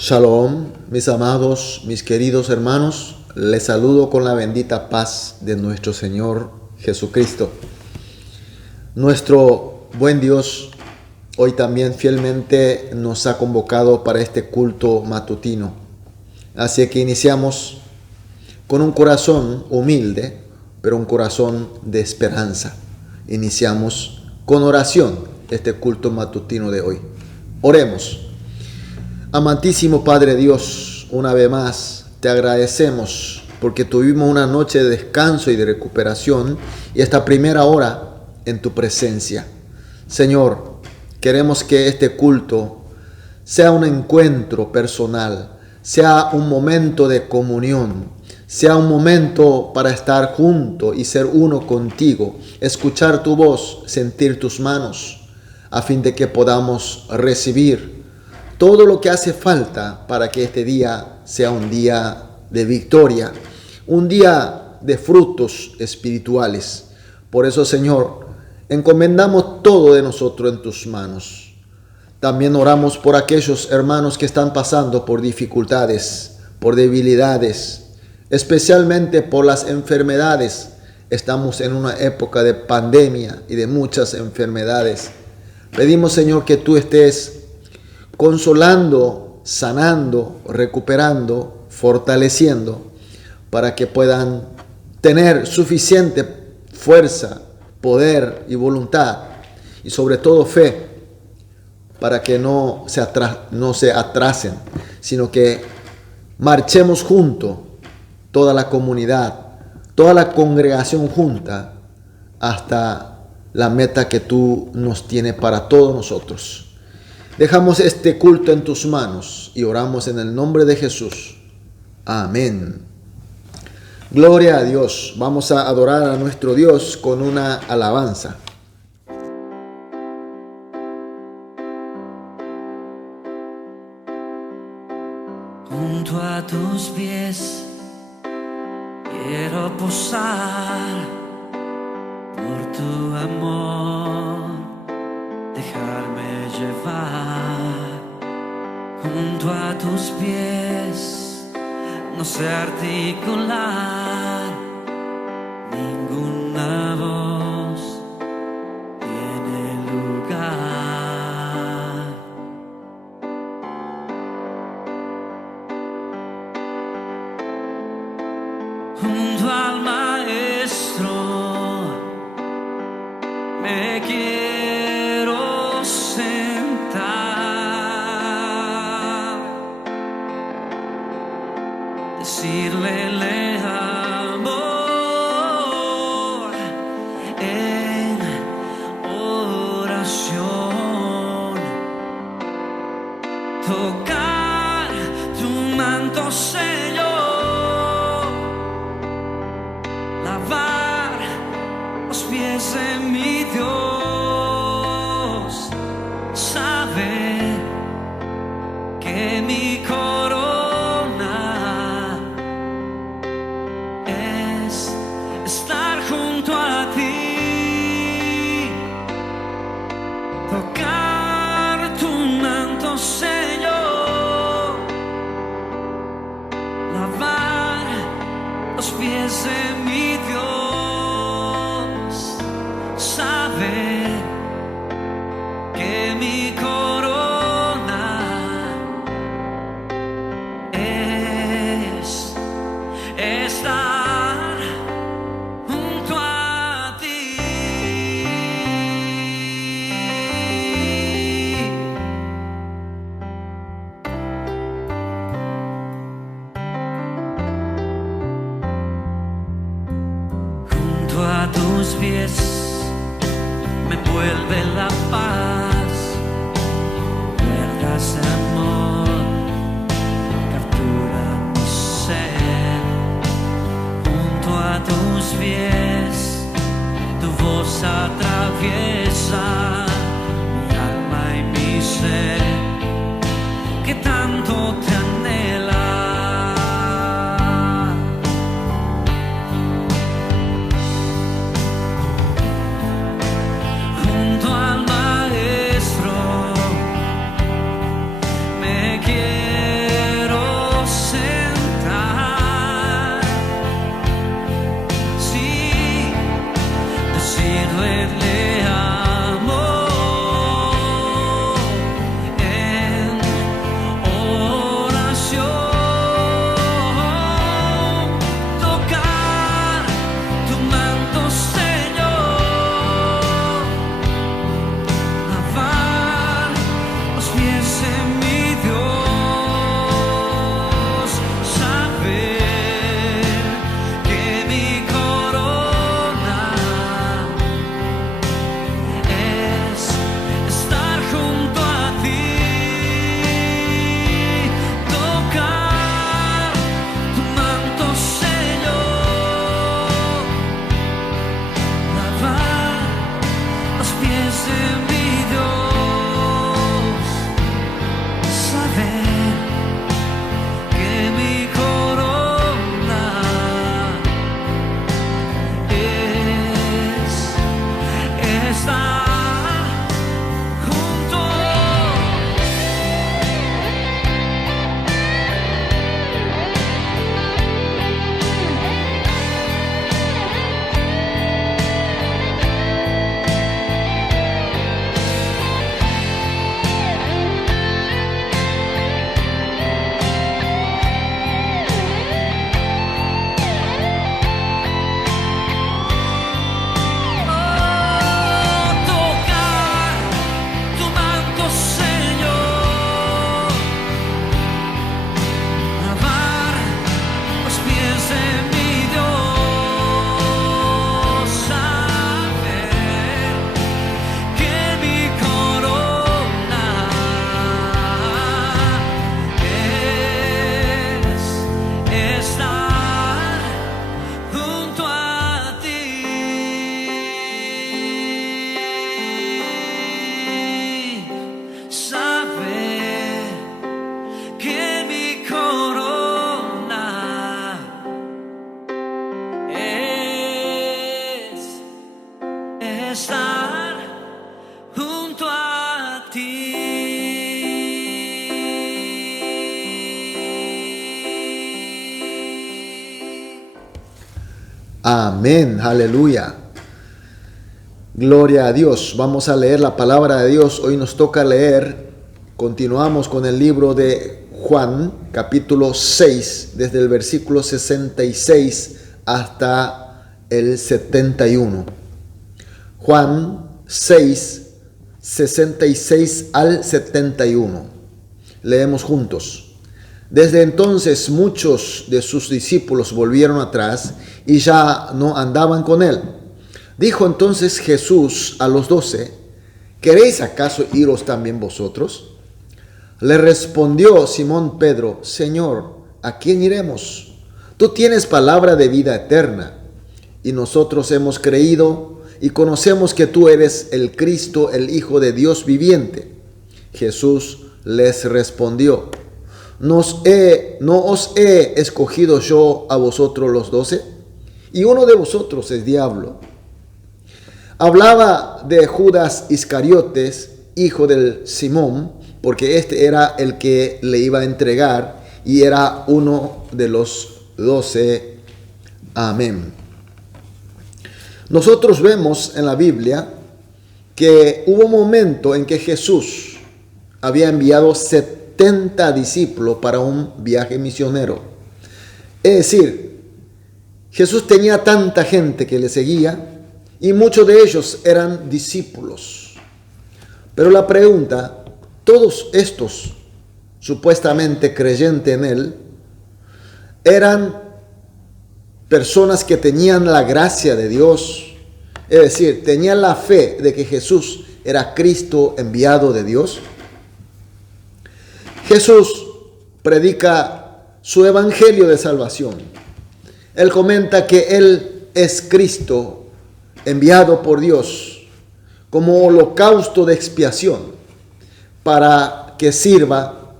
Shalom, mis amados, mis queridos hermanos, les saludo con la bendita paz de nuestro Señor Jesucristo. Nuestro buen Dios hoy también fielmente nos ha convocado para este culto matutino. Así que iniciamos con un corazón humilde, pero un corazón de esperanza. Iniciamos con oración este culto matutino de hoy. Oremos. Amantísimo Padre Dios, una vez más te agradecemos porque tuvimos una noche de descanso y de recuperación y esta primera hora en tu presencia. Señor, queremos que este culto sea un encuentro personal, sea un momento de comunión, sea un momento para estar junto y ser uno contigo, escuchar tu voz, sentir tus manos, a fin de que podamos recibir todo lo que hace falta para que este día sea un día de victoria, un día de frutos espirituales. Por eso, Señor, encomendamos todo de nosotros en tus manos. También oramos por aquellos hermanos que están pasando por dificultades, por debilidades, especialmente por las enfermedades. Estamos en una época de pandemia y de muchas enfermedades. Pedimos, Señor, que tú estés consolando, sanando, recuperando, fortaleciendo, para que puedan tener suficiente fuerza, poder y voluntad, y sobre todo fe, para que no se atrasen, sino que marchemos juntos, toda la comunidad, toda la congregación junta, hasta la meta que tú nos tienes para todos nosotros. Dejamos este culto en tus manos y oramos en el nombre de Jesús. Amén. Gloria a Dios. Vamos a adorar a nuestro Dios con una alabanza. Junto a tus pies quiero posar por tu amor, dejarme llevar. Junto a tus pies no sé articular, ninguna voz tiene lugar. Junto al Maestro me quiero sentar, decirle le amo en oración, tocar tu manto, Señor, lavar los pies de mi Dios, saber que mi corona es estar junto a ti, tocar tu manto, Señor, lavar los pies de mi Dios, saber que mi corona es estar junto a ti. Junto a tus pies me envuelve la paz, verdad de amor captura mi ser. Junto a tus pies tu voz atraviesa mi alma y mi ser, que tanto te anhela. Junto al Maestro saber que mi corona es estar junto. Estar junto a ti. Amén, aleluya. Gloria a Dios. Vamos a leer la palabra de Dios. Hoy nos toca leer, continuamos con el libro de Juan, capítulo 6, desde el versículo 66 hasta el 71. Juan 6, 66 al 71. Leemos juntos. Desde entonces muchos de sus discípulos volvieron atrás y ya no andaban con él. Dijo entonces Jesús a los 12, ¿queréis acaso iros también vosotros? Le respondió Simón Pedro, Señor, ¿a quién iremos? Tú tienes palabra de vida eterna, y nosotros hemos creído y conocemos que tú eres el Cristo, el Hijo de Dios viviente. Jesús les respondió, ¿no os he escogido yo a vosotros los 12? Y uno de vosotros es diablo. Hablaba de Judas Iscariotes, hijo del Simón, porque este era el que le iba a entregar y era uno de los 12. Amén. Nosotros vemos en la Biblia que hubo un momento en que Jesús había enviado 70 discípulos para un viaje misionero. Es decir, Jesús tenía tanta gente que le seguía y muchos de ellos eran discípulos. Pero la pregunta, todos estos supuestamente creyentes en él, eran personas que tenían la gracia de Dios, es decir, tenían la fe de que Jesús era Cristo enviado de Dios. Jesús predica su evangelio de salvación. Él comenta que Él es Cristo enviado por Dios como holocausto de expiación para que sirva,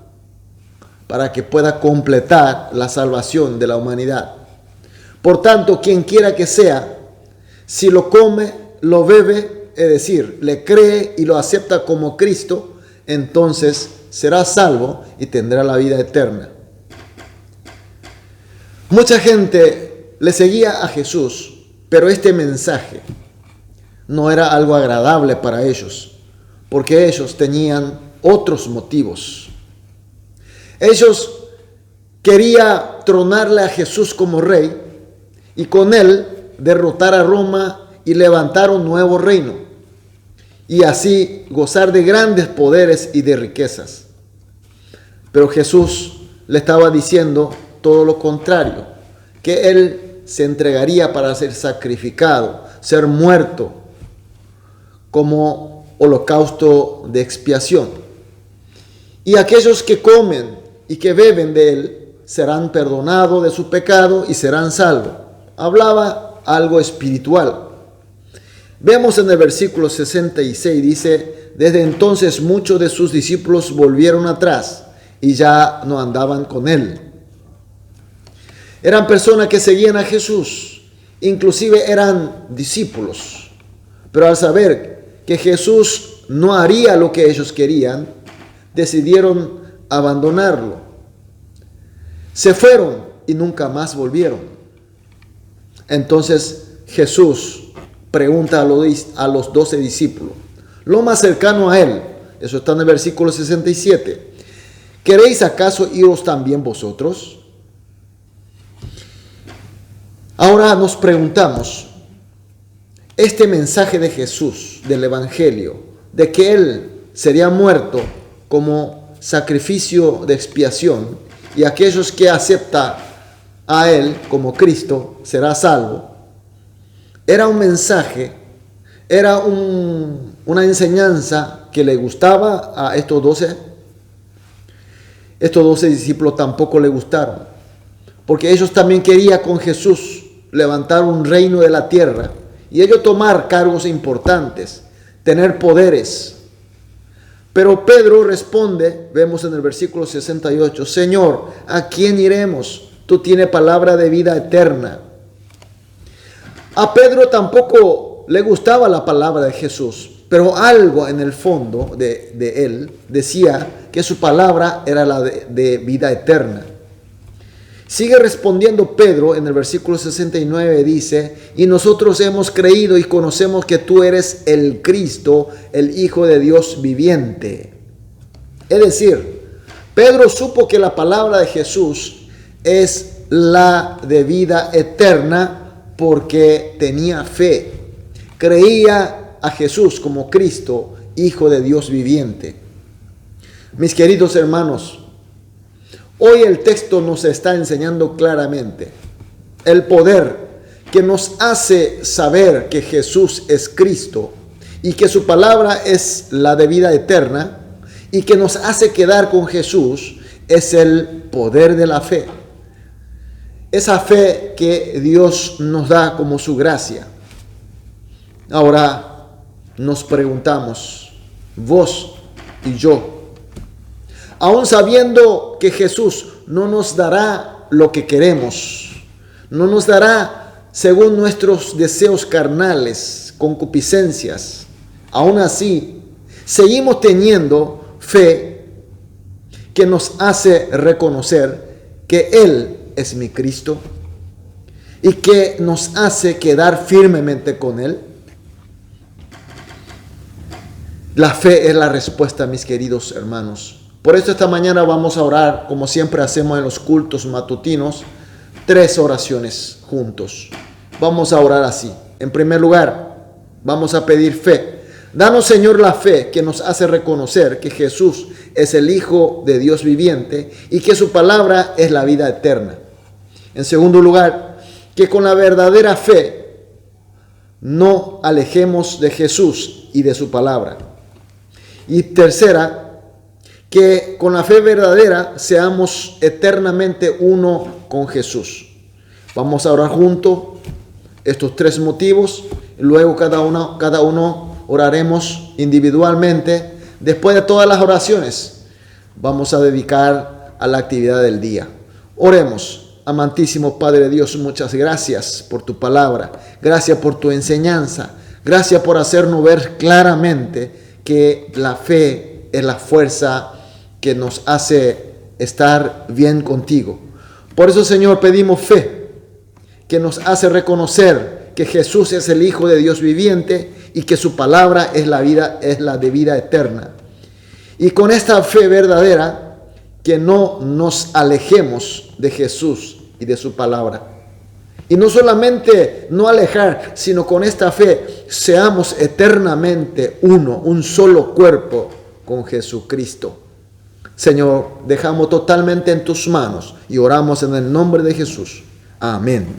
para que pueda completar la salvación de la humanidad. Por tanto, quien quiera que sea, si lo come, lo bebe, es decir, le cree y lo acepta como Cristo, entonces será salvo y tendrá la vida eterna. Mucha gente le seguía a Jesús, pero este mensaje no era algo agradable para ellos, porque ellos tenían otros motivos. Ellos querían tronarle a Jesús como rey y con él derrotar a Roma y levantar un nuevo reino, y así gozar de grandes poderes y de riquezas. Pero Jesús le estaba diciendo todo lo contrario, que él se entregaría para ser sacrificado, ser muerto como holocausto de expiación. Y aquellos que comen y que beben de él serán perdonados de su pecado y serán salvos. Hablaba algo espiritual. Vemos en el versículo 66, dice, desde entonces muchos de sus discípulos volvieron atrás y ya no andaban con él. Eran personas que seguían a Jesús, inclusive eran discípulos, pero al saber que Jesús no haría lo que ellos querían, decidieron abandonarlo. Se fueron y nunca más volvieron. Entonces Jesús pregunta a los 12 discípulos, lo más cercano a él, eso está en el versículo 67, ¿queréis acaso iros también vosotros? Ahora nos preguntamos, este mensaje de Jesús, del Evangelio, de que Él sería muerto como sacrificio de expiación y aquellos que aceptan a Él como Cristo será salvo, era un mensaje, era una enseñanza que le gustaba a estos 12. Estos 12 discípulos tampoco le gustaron, porque ellos también querían con Jesús levantar un reino de la tierra y ellos tomar cargos importantes, tener poderes. Pero Pedro responde, vemos en el versículo 68, Señor, ¿a quién iremos? Tú tienes palabra de vida eterna. A Pedro tampoco le gustaba la palabra de Jesús, pero algo en el fondo de él decía que su palabra era la de vida eterna. Sigue respondiendo Pedro en el versículo 69, dice, y nosotros hemos creído y conocemos que tú eres el Cristo, el Hijo de Dios viviente. Es decir, Pedro supo que la palabra de Jesús es la de vida eterna porque tenía fe. Creía a Jesús como Cristo, Hijo de Dios viviente. Mis queridos hermanos, hoy el texto nos está enseñando claramente el poder que nos hace saber que Jesús es Cristo y que su palabra es la de vida eterna y que nos hace quedar con Jesús es el poder de la fe. Esa fe que Dios nos da como su gracia. Ahora nos preguntamos, vos y yo, aún sabiendo que Jesús no nos dará lo que queremos, no nos dará según nuestros deseos carnales, concupiscencias, aún así seguimos teniendo fe que nos hace reconocer que Él es mi Cristo y que nos hace quedar firmemente con Él. La fe es la respuesta, mis queridos hermanos. Por eso esta mañana vamos a orar, como siempre hacemos en los cultos matutinos, 3 oraciones juntos. Vamos a orar así. En primer lugar, vamos a pedir fe. Danos, Señor, la fe que nos hace reconocer que Jesús es el Hijo de Dios viviente y que su palabra es la vida eterna. En segundo lugar, que con la verdadera fe no alejemos de Jesús y de su palabra. Y tercera, que con la fe verdadera seamos eternamente uno con Jesús. Vamos a orar juntos estos 3 motivos y luego cada uno oraremos individualmente. Después de todas las oraciones vamos a dedicar a la actividad del día. Oremos. Amantísimo Padre Dios, muchas gracias por tu palabra, gracias por tu enseñanza, gracias por hacernos ver claramente que la fe es la fuerza que nos hace estar bien contigo. Por eso, Señor, pedimos fe que nos hace reconocer que Jesús es el Hijo de Dios viviente y que su palabra es la de vida eterna. Y con esta fe verdadera, que no nos alejemos de Jesús y de su palabra. Y no solamente no alejar, sino con esta fe seamos eternamente uno, un solo cuerpo con Jesucristo. Señor, dejamos totalmente en tus manos y oramos en el nombre de Jesús. Amén.